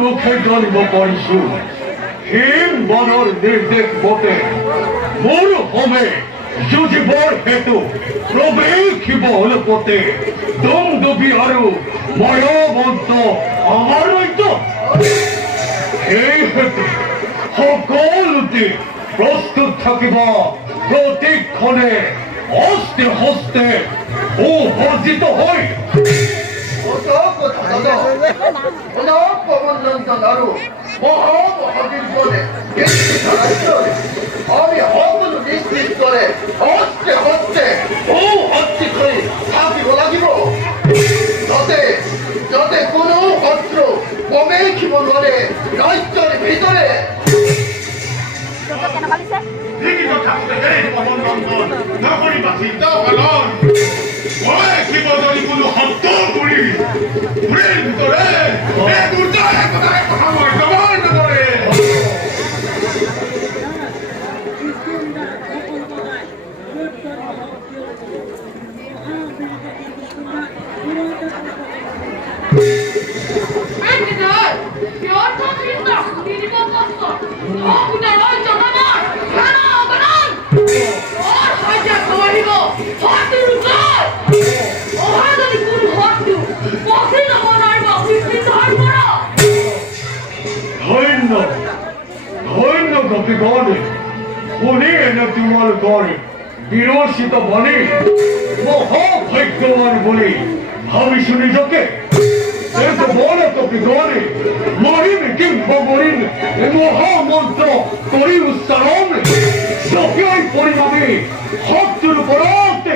মুখে জন্ম পড়ছু হিম বনর নির্দেশ মতে মোর হোমে যুজিবর হেতু প্রবেশিব হল পথে দম ডুবি আৰু ময়বন্ত আমাৰ রইত সেই হেতু সকলোতে প্রস্তুত থাকিব প্রতিক্ষণে হস্তে হস্তে সুসজ্জিত হৈ আমি সকলো নিশ্চিত করে হস্তে হস্তে সুসজ্জিত হৈ থাকিব লাগিব যাতে যাতে কোনো শত্ৰু প্ৰৱেশিব নোৱাৰে ৰাজ্যৰ ভিতৰে নকৰিবা চিন্তা কাৰণ প্ৰৱেশিব যদি কোনো শব্দ কৰি ঘূৰিৰ ভিতৰে এই দুৰ্জয় কথা মই জবান নকৰে শুনি এনে তোমালোকৰ বিৰচিত বনি মহাভাগ্যৱান বুলি ভাবিছো নিজকে কিন্তু বলে কপিগণে মরিম কিংবা মরিম মহামন্ত্র করি উচ্চারণ সক্রিয় পরিণামে শক্তির উপরতে